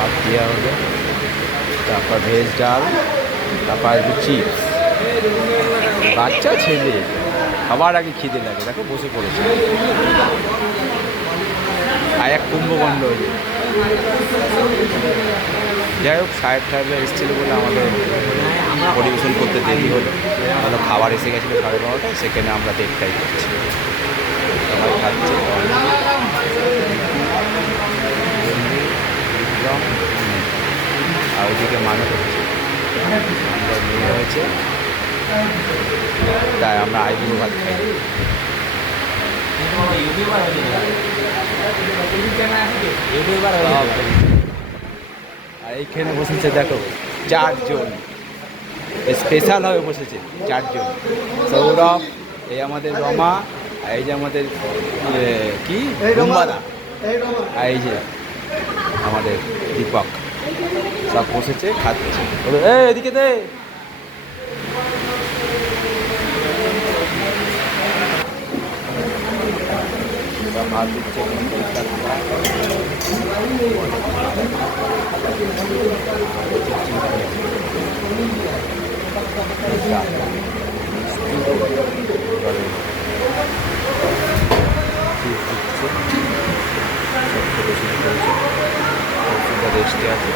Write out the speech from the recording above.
ভাত দেওয়া হলো, তারপর ভেজ ডাল, তারপর একটু চিপস। বাচ্চা ছেলে খাবার আগে খিদে লাগে, দেখো বসে পড়েছে। আর এক কুম্ভকাণ্ড হয়ে যায়। যাই হোক, সাহেবরা এসেছিলো বলে আমাদের পরিবেশন করতে দেরি হলো। হলো খাবার এসে গেছিলো 12:30টায়, সেখানে আমরা দেড়টাই করছি। সবাই খাচ্ছে। আর ওইদিকে মানুষ হচ্ছে, আমরা মেয়ে হয়েছে, তাই আমরা আইবুড়ো ভাত খাই। আর এইখানে বসেছে দেখো 4 জন, স্পেশাল হয়ে বসেছে 4 জন। সৌরভ, এই আমাদের রমা, আর এই যে আমাদের কি রুম্বাদা, আর এই যে আমাদের দীপক, সব বসেছে খাচ্ছে। এদিকে দে। ভাত দিচ্ছে রেস্টে আছে।